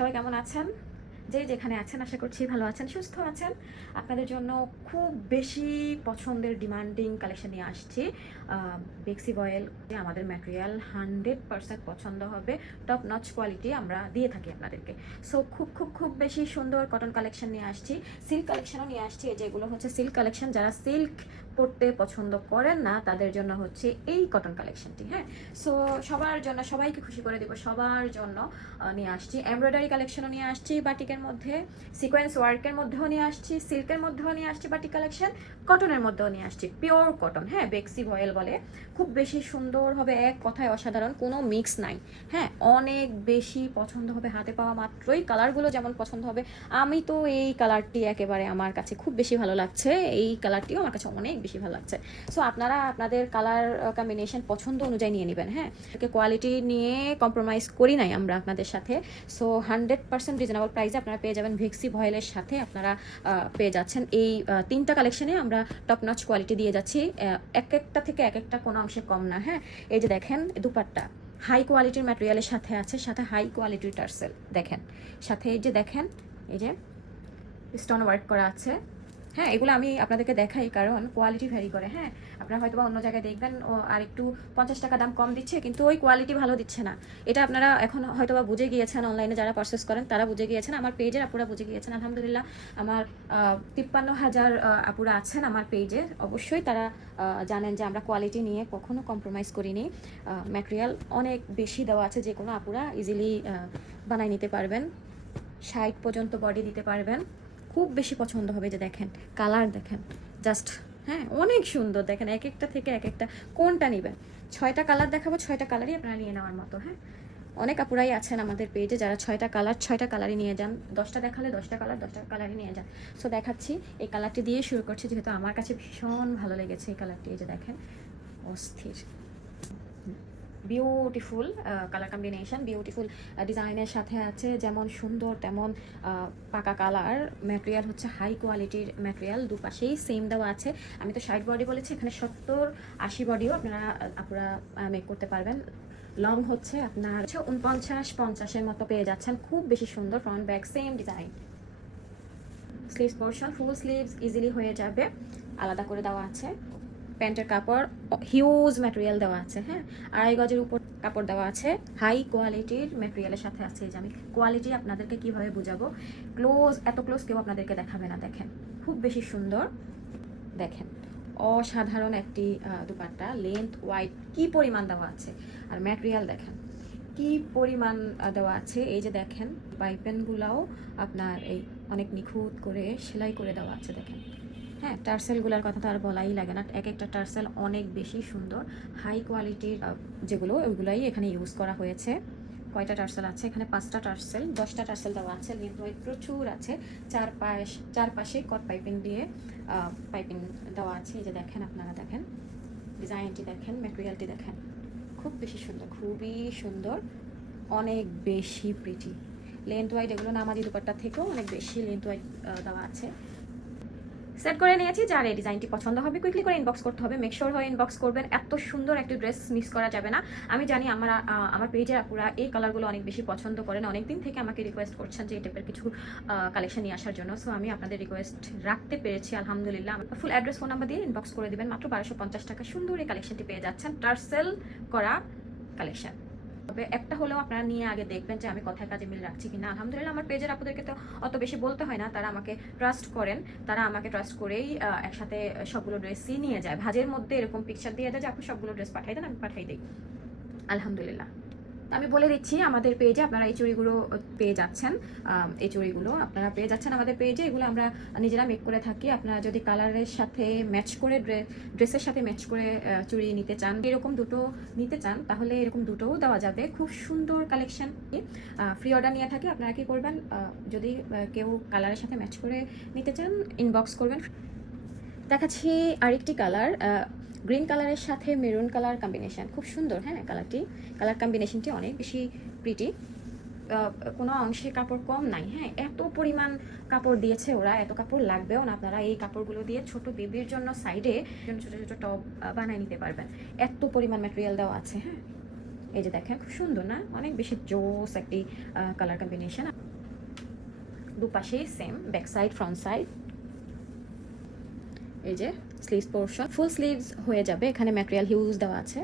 সবাই কেমন আছেন? যে যেখানে আছেন আশা করছি ভালো আছেন, সুস্থ আছেন। আপনাদের জন্য খুব বেশি পছন্দের ডিমান্ডিং কালেকশন নিয়ে আসছি। বেক্সি বয়েল আমাদের ম্যাটেরিয়াল 100% পছন্দ হবে, টপ নচ কোয়ালিটি আমরা দিয়ে থাকি আপনাদেরকে। সো খুব খুব খুব বেশি সুন্দর কটন কালেকশন নিয়ে আসছি, সিল্ক কালেকশনও নিয়ে আসছি। যেগুলো হচ্ছে সিল্ক কালেকশন, যারা সিল্ক পড়তে পছন্দ করেন না তাদের জন্য হচ্ছে এই কটন কালেকশনটি। হ্যাঁ, সো সবার জন্য, সবাইকে খুশি করে দিব, সবার জন্য নিয়ে আসছি। এমব্রয়ডারি কালেকশনও নিয়ে আসছি, বাটিকের মধ্যে সিকোয়েন্স ওয়ার্কের মধ্যেও নিয়ে আসছি, সিল্কের মধ্যেও নিয়ে আসছি বাটিক কালেকশন, কটনের মধ্যেও নিয়ে আসছি, পিওর কটন। হ্যাঁ, বেক্সি ভয়েল বলে, খুব বেশি সুন্দর হবে, এক কথায় অসাধারণ, কোনো মিক্স নাই। হ্যাঁ, অনেক বেশি পছন্দ হবে, হাতে পাওয়া মাত্রই কালারগুলো যেমন পছন্দ হবে। আমি তো এই কালারটি একেবারে আমার কাছে খুব বেশি ভালো লাগছে, এই কালারটিও আমার কাছে অনেক বেশি ভালো লাগছে। সো আপনারা আপনাদের কালার কম্বিনেশন পছন্দ অনুযায়ী নিয়ে নেবেন। হ্যাঁ, কোয়ালিটি নিয়ে কম্প্রোমাইজ করি নাই আমরা আপনাদের সাথে। সো 100% রিজনেবল প্রাইসে আপনারা পেয়ে যাবেন। ভেক্সি ভয়েলের সাথে আপনারা পেয়ে যাচ্ছেন এই তিনটা কালেকশনে আমরা টপ নচ কোয়ালিটি দিয়ে যাচ্ছি, এক একটা থেকে এক একটা কোনো অংশে কম না। হ্যাঁ, এই যে দেখেন দুপাট্টা হাই কোয়ালিটির ম্যাটেরিয়ালের সাথে আছে, সাথে হাই কোয়ালিটির টার্সেল দেখেন, সাথে এই যে দেখেন এই যে স্টোন ওয়ার্ক করা আছে। হ্যাঁ, এগুলো আমি আপনাদেরকে দেখাই কারণ কোয়ালিটি ভ্যারি করে। হ্যাঁ, আপনারা হয়তো বা অন্য জায়গায় দেখবেন ও আর একটু 50 টাকা দাম কম দিচ্ছে, কিন্তু ওই কোয়ালিটি ভালো দিচ্ছে না। এটা আপনারা এখন হয়তো বা বুঝে গিয়েছেন, অনলাইনে যারা পারচেস করেন তারা বুঝে গিয়েছেন, আমার পেজের আপুরা বুঝে গিয়েছেন। আলহামদুলিল্লাহ, আমার 53,000 আপুরা আছেন আমার পেজে, অবশ্যই তারা জানেন যে আমরা কোয়ালিটি নিয়ে কখনো কম্প্রোমাইজ করিনি। ম্যাটেরিয়াল অনেক বেশি দেওয়া আছে, যে কোনো আপুরা ইজিলি বানাই নিতে পারবেন, 60 পর্যন্ত বডি দিতে পারবেন। খুব বেশি পছন্দ হবে। যে দেখেন কালার দেখেন জাস্ট, হ্যাঁ অনেক সুন্দর। দেখেন এক একটা থেকে এক একটা, কোনটা নেবেন? 6টা কালার দেখাবো, 6টা কালারই আপনারা নিয়ে নেওয়ার মতো। হ্যাঁ, অনেক আপুরাই আছেন আমাদের পেজে যারা 6টা কালার 6টা কালারই নিয়ে যান, 10টা দেখালে 10টা কালার 10টা কালারই নিয়ে যান। সো দেখাচ্ছি, এই কালারটি দিয়ে শুরু করছি যেহেতু আমার কাছে ভীষণ ভালো লেগেছে এই কালারটি। এই যে দেখেন অস্থির বিউটিফুল কালার কম্বিনেশন, বিউটিফুল ডিজাইনের সাথে আছে, যেমন সুন্দর তেমন পাকা কালার। ম্যাটেরিয়াল হচ্ছে হাই কোয়ালিটির ম্যাটেরিয়াল, দুপাশেই সেম দেওয়া আছে। আমি তো 60 বডি বলেছি, এখানে 70-80 বডিও আপনারা মেক করতে পারবেন। লং হচ্ছে আপনার 49-50-এর মতো পেয়ে যাচ্ছেন। খুব বেশি সুন্দর, front back same design. Sleeves portion ফুল স্লিভস ইজিলি হয়ে যাবে, আলাদা করে দেওয়া আছে। প্যান্টের কাপড় হিউজ ম্যাটেরিয়াল দেওয়া আছে। হ্যাঁ, 2.5 গজের উপর কাপড় দেওয়া আছে, হাই কোয়ালিটির ম্যাটেরিয়ালের সাথে আছে। যে আমি কোয়ালিটি আপনাদেরকে কিভাবে বুঝাবো, এত ক্লোজ কেউ আপনাদেরকে দেখাবে না। দেখেন খুব বেশি সুন্দর, দেখেন অসাধারণ একটি দুপাট্টা, লেন্থ ওয়াইড কি পরিমাণ দেওয়া আছে, আর ম্যাটেরিয়াল দেখেন কি পরিমাণ দেওয়া আছে। এই যে দেখেন পাইপেনগুলাও আপনার এই অনেক নিখুঁত করে সেলাই করে দেওয়া আছে। দেখেন, হ্যাঁ টার্সেলগুলোর কথা তো আর বলাই লাগে না, এক একটা টার্সেল অনেক বেশি সুন্দর, হাই কোয়ালিটির যেগুলো ওইগুলাই এখানে ইউজ করা হয়েছে। কয়টা টার্সেল আছে এখানে? 5টা টার্সেল, 10টা টার্সেল দেওয়া আছে, লেন্থ ওয়াইড প্রচুর আছে। চারপাশে কট পাইপিং দিয়ে পাইপিং দেওয়া আছে। এই যে দেখেন, আপনারা দেখেন ডিজাইনটি, দেখেন ম্যাটেরিয়ালটি, দেখেন খুব বেশি সুন্দর, খুবই সুন্দর, অনেক বেশি প্রিটি। লেন্থ ওয়াইড এগুলো নামাজি দুপাট্টা থেকেও অনেক বেশি লেন্থ ওয়াইড দেওয়া আছে। সেট করে নিয়েছি, যার এই ডিজাইনটি পছন্দ হবে কুইকলি করে ইনবক্স করতে হবে, মেক শিওর হয়ে ইনবক্স করবেন। এত সুন্দর একটি ড্রেস মিস করা যাবে না। আমি জানি আমার পেজের আপুরা এই কালারগুলো অনেক বেশি পছন্দ করেন, অনেক দিন থেকে আমাকে রিকোয়েস্ট করছেন যে এই টাইপের কিছু কালেকশন নিয়ে আসার জন্য। সো আমি আপনাদের রিকোয়েস্ট রাখতে পেরেছি আলহামদুলিল্লাহ। ফুল অ্যাড্রেস ফোন নাম্বার দিয়ে ইনবক্স করে দিবেন, মাত্র 1250 টাকা সুন্দর এই কালেকশনটি পেয়ে যাচ্ছেন, টার্সেল করা কালেকশন। তবে একটা হলেও আপনারা নিয়ে আগে দেখবেন যে আমি কথায় কাজে মিল রাখছি কিনা। আলহামদুলিল্লাহ, আমার পেজের আপুদেরকে তো অত বেশি বলতে হয় না, তারা আমাকে ট্রাস্ট করেন, তারা আমাকে ট্রাস্ট করেই একসাথে সবগুলো ড্রেসই নিয়ে যায়। ভাজের মধ্যে এরকম পিকচার দিয়ে দেয় যে আপনি সবগুলো ড্রেস পাঠাই দেন, আমি পাঠাই দিই আলহামদুলিল্লাহ। আমি বলে দিচ্ছি, আমাদের পেজে আপনারা এই চুড়িগুলো পেয়ে যাচ্ছেন, এই চুড়িগুলো আপনারা পেয়ে যাচ্ছেন আমাদের পেজে। এগুলো আমরা নিজেরা মেক করে থাকি। আপনারা যদি কালারের সাথে ম্যাচ করে ড্রেসের সাথে ম্যাচ করে চুড়ি নিতে চান, এরকম দুটো নিতে চান, তাহলে এরকম দুটোও দেওয়া যাবে। খুব সুন্দর কালেকশন, ফ্রি অর্ডার নিয়ে থাকি। আপনারা কি করবেন, যদি কেউ কালারের সাথে ম্যাচ করে নিতে চান ইনবক্স করবেন। দেখাচ্ছি আরেকটি কালার, গ্রিন কালারের সাথে মেরুন কালার কম্বিনেশন, খুব সুন্দর। হ্যাঁ, কালার কম্বিনেশনটি অনেক বেশি প্রিটি, কোনো অংশে কাপড় কম নাই। হ্যাঁ, এত পরিমাণ কাপড় দিয়েছে ওরা, এত কাপড় লাগবেও না। আপনারা এই কাপড়গুলো দিয়ে ছোট বেবির জন্য সাইডে ছোট ছোট টপ বানিয়ে নিতে পারবেন, এত পরিমাণ ম্যাটেরিয়াল দেওয়া আছে। হ্যাঁ, এই যে দেখেন খুব সুন্দর না, অনেক বেশি জোস একটি কালার কম্বিনেশন। দুপাশে same, back side front side. এই যে স্লিভস পোর্শন, ফুল স্লিভস হয়ে যাবে, এখানে ম্যাটেরিয়াল হিউজ দেওয়া আছে।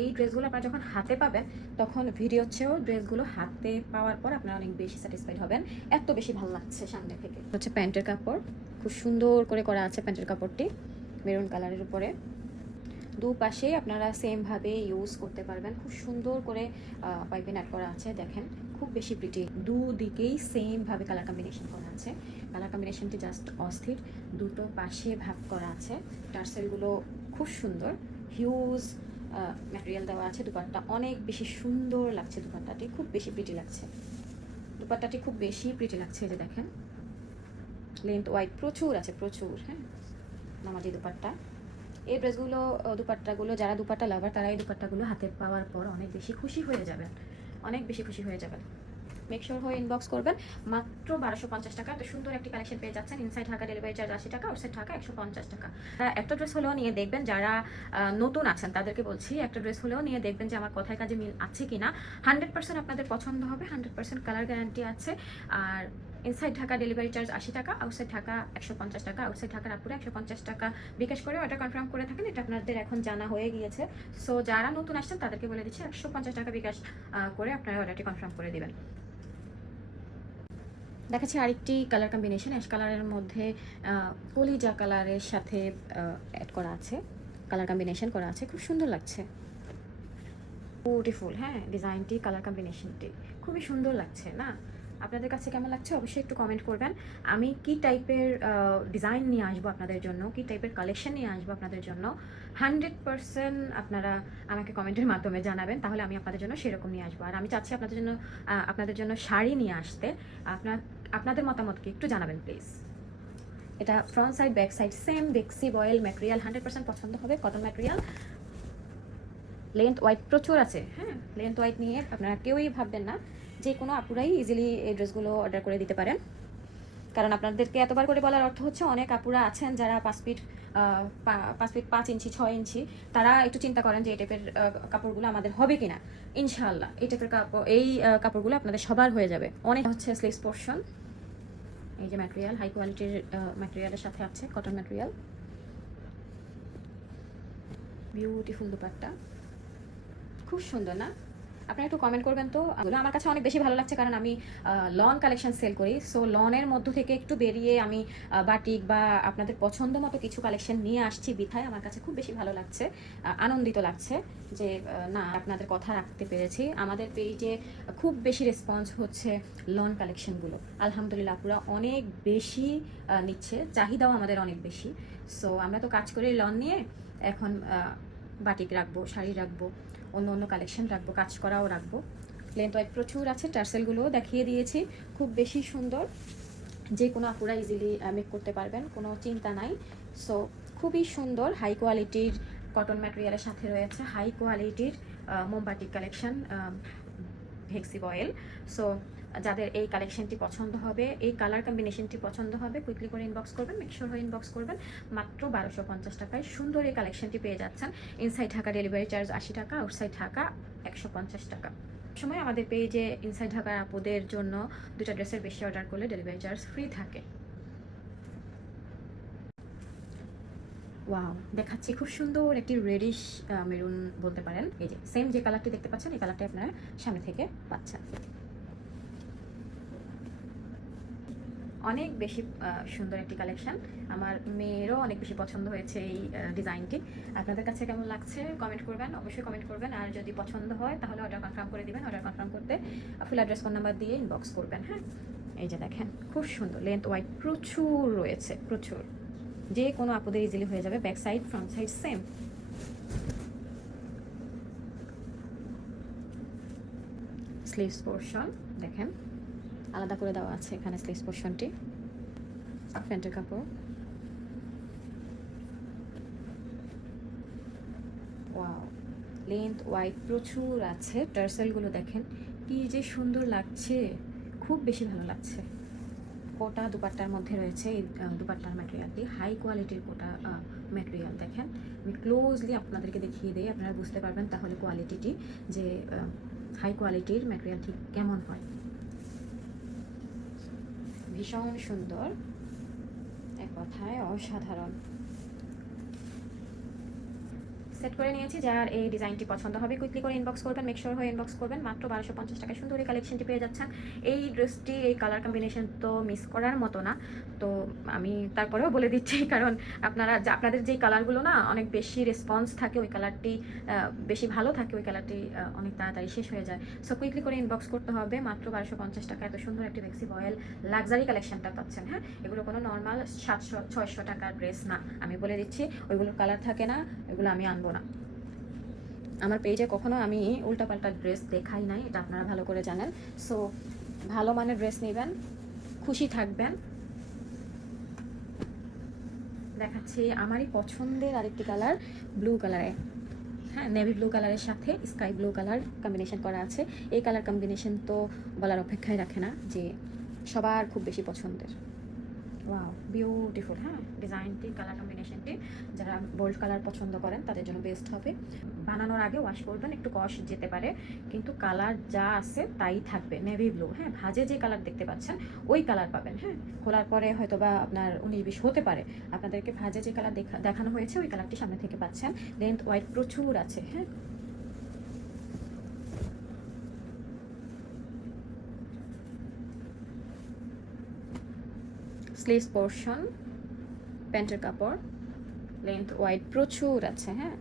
এই ড্রেসগুলো আপনারা যখন হাতে পাবেন তখন ভিডিওর চেয়েও ড্রেসগুলো হাতে পাওয়ার পর আপনারা অনেক বেশি স্যাটিসফাইড হবেন, এত বেশি ভালো লাগছে সামনে থেকে। হচ্ছে প্যান্টের কাপড়, খুব সুন্দর করে করা আছে প্যান্টের কাপড়টি মেরুন কালারের উপরে। দুপাশে আপনারা সেমভাবে ইউজ করতে পারবেন, খুব সুন্দর করে পাইপিং অ্যাড করা আছে দেখেন, খুব বেশি প্রিটি। দুদিকেই সেমভাবে কালার কম্বিনেশন করা আছে, কালার কম্বিনেশনটি জাস্ট অস্থির। দুটো পাশে ভাগ করা আছে, টার্সেলগুলো খুব সুন্দর, হিউজ ম্যাটেরিয়াল দেওয়া আছে। দুপাট্টা অনেক বেশি সুন্দর লাগছে, দুপাট্টাটি খুব বেশি প্রিটি লাগছে, দুপাট্টাটি খুব বেশি প্রিটি লাগছে। এই যে দেখেন লেন্থ ওয়াইড প্রচুর আছে, প্রচুর। হ্যাঁ, নামাজি দুপাট্টা। এই ড্রেসগুলো দুপাট্টাগুলো, যারা দুপাট্টা লাভার তারা এই দুপাট্টাগুলো হাতে পাওয়ার পর অনেক বেশি খুশি হয়ে যাবেন, অনেক বেশি খুশি হয়ে যাবেন। মেক শিওর হয়ে ইনবক্স করবেন। মাত্র 1250 টাকা তো সুন্দর একটি কালেকশন পেয়ে যাচ্ছেন। ইনসাইড ঢাকা ডেলিভারি চার্জ 80 টাকা, আউটসাইড ঢাকা 150 টাকা। একটা ড্রেস হলেও নিয়ে দেখবেন, যারা নতুন আছেন তাদেরকে বলছি, একটা ড্রেস হলেও নিয়ে দেখবেন যে আমার কথায় কাজে মিল আছে কিনা। 100% আপনাদের পছন্দ হবে, 100% কালার গ্যারান্টি আছে। আর ইনসাইড ঢাকা ডেলিভারি চার্জ 80 টাকা, আউটসাইড ঢাকা 150 টাকা। আউটসাইড ঢাকার আপুরে 150 টাকা বিকাশ করে অর্ডার কনফার্ম করে থাকেন, এটা আপনাদের এখন জানা হয়ে গিয়েছে। সো যারা নতুন আসছেন তাদেরকে বলে দিচ্ছি 150 টাকা বিকাশ করে আপনারা অর্ডারটি কনফার্ম করে দিবেন। দেখাচ্ছি আরেকটি কালার কম্বিনেশন, অ্যাশ কালারের মধ্যে কলিজা কালারের সাথে অ্যাড করা আছে, কালার কম্বিনেশন করা আছে, খুব সুন্দর লাগছে, বিউটিফুল। হ্যাঁ, ডিজাইনটি, কালার কম্বিনেশনটি খুবই সুন্দর লাগছে না? আপনাদের কাছে কেমন লাগছে অবশ্যই একটু কমেন্ট করবেন। আমি কি টাইপের ডিজাইন নিয়ে আসবো আপনাদের জন্য, কি টাইপের কালেকশন নিয়ে আসবো আপনাদের জন্য, 100% আপনারা আমাকে কমেন্টের মাধ্যমে জানাবেন, তাহলে আমি আপনাদের জন্য সেরকম নিয়ে আসবো। আর আমি চাচ্ছি আপনাদের জন্য শাড়ি নিয়ে আসতে। আপনাদের মতামতকে একটু জানাবেন প্লিজ। এটা front side back side same বেক্সি বয়েল ম্যাটেরিয়াল, 100% পছন্দ হবে, কটন ম্যাটেরিয়াল। লেন্থ ওয়াইড প্রচুর আছে। হ্যাঁ, লেন্থ ওয়াইড নিয়ে আপনারা কেউই ভাববেন না, যে কোনো আপুরাই ইজিলি এই ড্রেসগুলো অর্ডার করে দিতে পারেন। কারণ আপনাদেরকে এতবার করে বলার অর্থ হচ্ছে অনেক আপুরা আছেন যারা 5 ফিট 5 ইঞ্চি 6 ইঞ্চি, তারা একটু চিন্তা করেন যে এই টাইপের কাপড়গুলো আমাদের হবে কিনা। ইনশাআল্লাহ এই টাইপের কাপড়গুলো আপনাদের সবার হয়ে যাবে। অনেক হচ্ছে স্লিভস পোর্শন, এই যে ম্যাটেরিয়াল হাই কোয়ালিটির ম্যাটেরিয়ালের সাথে আছে, কটন ম্যাটেরিয়াল, বিউটিফুল দুপাট্টা, খুব সুন্দর না? আপনারা একটু কমেন্ট করবেন তো। আমার কাছে অনেক বেশি ভালো লাগছে কারণ আমি লন কালেকশন সেল করি। সো লনের মধ্য থেকে একটু বেরিয়ে আমি বাটিক বা আপনাদের পছন্দ মতো কিছু কালেকশন নিয়ে আসছি বিধায় আমার কাছে খুব বেশি ভালো লাগছে, আনন্দিত লাগছে যে না, আপনাদের কথা রাখতে পেরেছি। আমাদের পেজে খুব বেশি রেসপন্স হচ্ছে লন কালেকশনগুলো, আলহামদুলিল্লাহ পুরো অনেক বেশি নিচ্ছে, চাহিদাও আমাদের অনেক বেশি। সো আমরা তো কাজ করি লন নিয়ে, এখন বাটিক রাখবো, শাড়ি রাখবো, অন্য অন্য কালেকশন রাখবো, কাজ করাও রাখবো। লেন্থ ওয়াইড প্রচুর আছে, টার্সেলগুলোও দেখিয়ে দিয়েছি, খুব বেশি সুন্দর, যে কোনো আপুরা ইজিলি মেক করতে পারবেন, কোনো চিন্তা নাই। সো খুবই সুন্দর হাই কোয়ালিটির কটন ম্যাটেরিয়ালের সাথে রয়েছে হাই কোয়ালিটির মোমবাটিক কালেকশন, ভেক্সি বয়েল। সো যাদের এই কালেকশনটি পছন্দ হবে, এই কালার কম্বিনেশনটি পছন্দ হবে, কুইকলি করে ইনবক্স করবেন, মেকশোর হয়ে ইনবক্স করবেন। মাত্র 1250 টাকায় সুন্দর এই কালেকশনটি পেয়ে যাচ্ছেন। ইনসাইড ঢাকা ডেলিভারি চার্জ 80 টাকা, আউটসাইড ঢাকা 150 টাকা। সময় আমাদের পেজে ইনসাইড ঢাকার আপুদের জন্য 2টা ড্রেসের বেশি অর্ডার করলে ডেলিভারি চার্জ ফ্রি থাকে। ওয়াও, দেখাচ্ছি খুব সুন্দর একটি রেডিশ মেরুন বলতে পারেন। এই যে সেম যে কালারটি দেখতে পাচ্ছেন, এই কালারটি আপনারা সামনে থেকে পাচ্ছেন। অনেক বেশি সুন্দর একটি কালেকশন, আমার মেয়েরও অনেক বেশি পছন্দ হয়েছে এই ডিজাইনটি। আপনাদের কাছে কেমন লাগছে কমেন্ট করবেন, অবশ্যই কমেন্ট করবেন। আর যদি পছন্দ হয় তাহলে অর্ডার কনফার্ম করে দিবেন। অর্ডার কনফার্ম করতে ফুল অ্যাড্রেস ফোন নাম্বার দিয়ে ইনবক্স করবেন। হ্যাঁ, এই যে দেখেন খুব সুন্দর, লেন্থ ওয়াইড প্রচুর রয়েছে, প্রচুর, যে কোনো আপুদের ইজিলি হয়ে যাবে। Back side front side same. Sleeves portion দেখেন আলাদা করে দেওয়া আছে এখানে, স্লিভস পোর্শনটি, প্যান্টের কাপড়। ওয়াও, লেন্থ ওয়াইড প্রচুর আছে, টার্সেলগুলো দেখেন কি যে সুন্দর লাগছে, খুব বেশি ভালো লাগছে। কোটা দুপাট্টার মধ্যে রয়েছে এই দুপাট্টার ম্যাটেরিয়ালটি হাই কোয়ালিটির কোটা ম্যাটেরিয়াল। দেখেন আমি ক্লোজলি আপনাদেরকে দেখিয়ে দিই, আপনারা বুঝতে পারবেন তাহলে কোয়ালিটিটি, যে হাই কোয়ালিটির ম্যাটেরিয়াল ঠিক কেমন হয়। ভীষণ সুন্দর, এক কথায় অসাধারণ। সেট করে নিয়েছি, যার এই ডিজাইনটি পছন্দ হবে কুইকলি করে ইনবক্স করবেন, মেক শিওর হয়ে ইনবক্স করবেন। মাত্র 1250 টাকায় সুন্দর এই কালেকশনটি পেয়ে যাচ্ছেন। এই ড্রেসটি, এই কালার কম্বিনেশন তো মিস করার মতো না, তো আমি তারপরেও বলে দিচ্ছি, কারণ আপনাদের যেই কালারগুলো না অনেক বেশি রেসপন্স থাকে, ওই কালারটি বেশি ভালো থাকে, ওই কালারটি অনেক তাড়াতাড়ি শেষ হয়ে যায়। সো কুইকলি করে ইনবক্স করতে হবে। মাত্র 1250 টাকা এত সুন্দর একটি বেক্সি বয়েল লাক্সারি কালেকশনটা পাচ্ছেন। হ্যাঁ, এগুলো কোনো নর্মাল 700-600 টাকার ড্রেস না, আমি বলে দিচ্ছি। ওইগুলোর কালার থাকে না, এগুলো আমি আনবো না। আমার পেজে কখনো আমি উল্টাপাল্টা ড্রেস দেখাই নাই, এটা আপনারা ভালো করে জানেন। সো ভালো মানের ড্রেস নেবেন, খুশি থাকবেন। দেখাচ্ছি আমারই পছন্দের আরেকটি কালার, ব্লু কালারে। হ্যাঁ, নেভি ব্লু কালারের সাথে স্কাই ব্লু কালার কম্বিনেশন করা আছে। এই কালার কম্বিনেশন তো বলার অপেক্ষায় রাখে না, যে সবার খুব বেশি পছন্দের। Wow, beautiful. হ্যাঁ, ডিজাইনটি, কালার কম্বিনেশনটি যারা বোল্ড কালার পছন্দ করেন তাদের জন্য বেস্ট হবে। বানানোর আগে ওয়াশ করবেন, একটু কষ যেতে পারে, কিন্তু কালার যা আছে তাই থাকবে। নেভি ব্লু, হ্যাঁ, ভাজে যে কালার দেখতে পাচ্ছেন ওই কালার পাবেন। হ্যাঁ, খোলার পরে হয়তো বা আপনার 19-20 হতে পারে, আপনাদেরকে ভাজে যে কালার দেখানো হয়েছে ওই কালারটি সামনে থেকে পাচ্ছেন। লেন্থ ওয়াইড প্রচুর আছে। হ্যাঁ, স্লিভস পোর্শন, প্যান্টের কাপড়, লেন্থ ওয়াইড প্রচুর আছে। হ্যাঁ,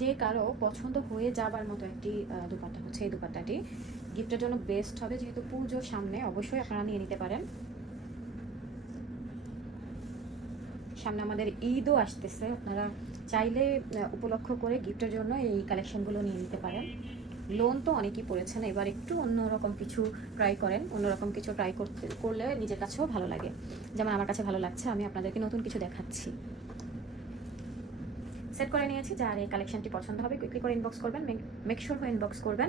যে কারো পছন্দ হয়ে যাবার মতো একটি দুপাট্টা হচ্ছে এই দুপাট্টাটি। গিফটের জন্য বেস্ট হবে, যেহেতু পুজোর সামনে, অবশ্যই আপনারা নিয়ে নিতে পারেন। সামনে আমাদের ঈদও আসতেছে, আপনারা চাইলে উপলক্ষ করে গিফটের জন্য এই কালেকশনগুলো নিয়ে নিতে পারেন। লোন তো অনেকেই পড়েছেন, এবার একটু অন্যরকম কিছু ট্রাই করেন। অন্যরকম কিছু ট্রাই করলে নিজের কাছেও ভালো লাগে, যেমন আমার কাছে ভালো লাগছে। আমি আপনাদেরকে নতুন কিছু দেখাচ্ছি। সেট করে নিয়েছি, যার এই কালেকশনটি পছন্দ হবে কুইকলি করে ইনবক্স করবেন, মেক শিওর হয়ে ইনবক্স করবেন।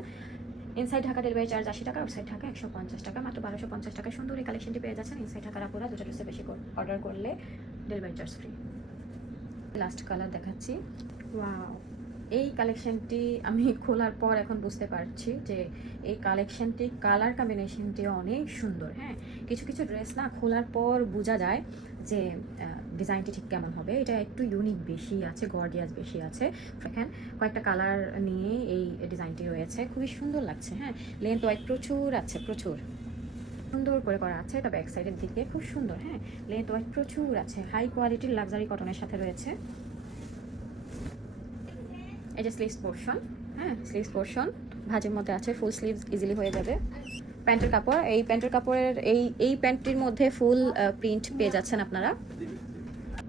ইনসাইড ঢাকা ডেলিভারি চার্জ 80 টাকা, আউটসাইড ঢাকা 150 টাকা। মাত্র 1250 টাকায় সুন্দর এই কালেকশনটি পেয়ে যাচ্ছেন। ইনসাইড ঢাকার আপুরা দুটো ড্রেসে বেশি অর্ডার করলে delivery charge free. Last colour দেখাচ্ছি। ওয়াও, এই কালেকশনটি আমি খোলার পর এখন বুঝতে পারছি যে এই কালেকশনটি, কালার কম্বিনেশনটি অনেক সুন্দর। হ্যাঁ, কিছু কিছু ড্রেস না খোলার পর বোঝা যায় যে ডিজাইনটি ঠিক কেমন হবে। এটা একটু ইউনিক বেশি আছে, গর্জিয়াস বেশি আছে। এখানে কয়েকটা কালার নিয়ে এই ডিজাইনটি রয়েছে, খুবই সুন্দর লাগছে। হ্যাঁ, লেন্থ ওয়াইড প্রচুর আছে, প্রচুর সুন্দর করে করা আছে। এটা ব্যাক সাইডের দিকে খুব সুন্দর। হ্যাঁ, লেন্থ ওয়াইড প্রচুর আছে, হাই কোয়ালিটির লাক্সারি কটনের সাথে রয়েছে। এই যে স্লিভস পোর্শন, হ্যাঁ, স্লিভস পোর্শন ভাজের মধ্যে আছে, ফুল স্লিভস ইজিলি হয়ে যাবে। প্যান্টের কাপড়, এই প্যান্টের কাপড়ের এই প্যান্টটির মধ্যে ফুল প্রিন্ট পেয়ে যাচ্ছেন আপনারা।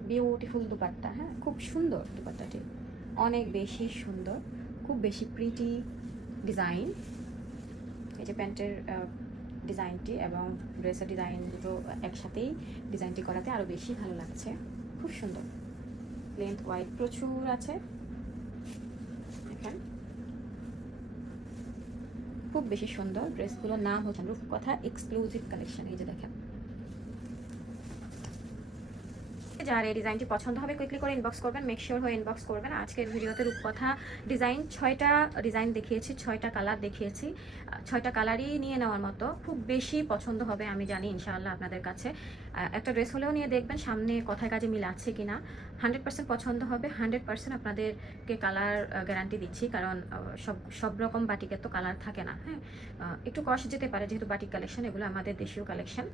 বিউটিফুল দুপাট্টা। হ্যাঁ, খুব সুন্দর দুপাট্টাটি, অনেক বেশি সুন্দর, খুব বেশি প্রিটি ডিজাইন। এই যে প্যান্টের ডিজাইনটি এবং ড্রেসের ডিজাইন দুটো একসাথেই ডিজাইনটি করাতে আরও বেশি ভালো লাগছে, খুব সুন্দর। লেন্থ ওয়াইড প্রচুর আছে, খুব বেশি সুন্দর। ড্রেসগুলোর নাম হচ্ছে রূপকথা এক্সক্লুসিভ কালেকশন। এই যে দেখেন, যার এই ডিজাইনটি পছন্দ হবে কুইকলি করে ইনবক্স করবেন, মেক শিওর হয়ে ইনবক্স করবেন। আজকের ভিডিওতে রূপকথা ডিজাইন 6টা ডিজাইন দেখিয়েছি, 6টা কালার দেখিয়েছি। 6টা কালারই নিয়ে নেওয়ার মতো, খুব বেশি পছন্দ হবে আমি জানি ইনশাআল্লাহ আপনাদের কাছে। একটা ড্রেস হলেও নিয়ে দেখবেন সামনে কথায় কাজে মিল আছে কিনা। 100% পছন্দ হবে, 100% আপনাদেরকে কালার গ্যারান্টি দিচ্ছি, কারণ সব রকম বাটিকের তো কালার থাকে না। হ্যাঁ, একটু কষ্ট যেতে পারে, যেহেতু বাটিক কালেকশন, এগুলো আমাদের দেশীয় কালেকশন।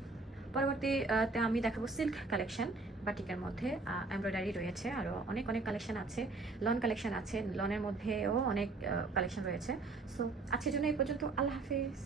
পরবর্তীতে আমি দেখাবো সিল্ক কালেকশন, বাটিকের মধ্যে এমব্রয়ডারি রয়েছে, আরও অনেক অনেক কালেকশন আছে। লন কালেকশন আছে, লনের মধ্যেও অনেক কালেকশন রয়েছে। সো আজকের জন্য এই পর্যন্ত, আল্লাহ হাফিজ।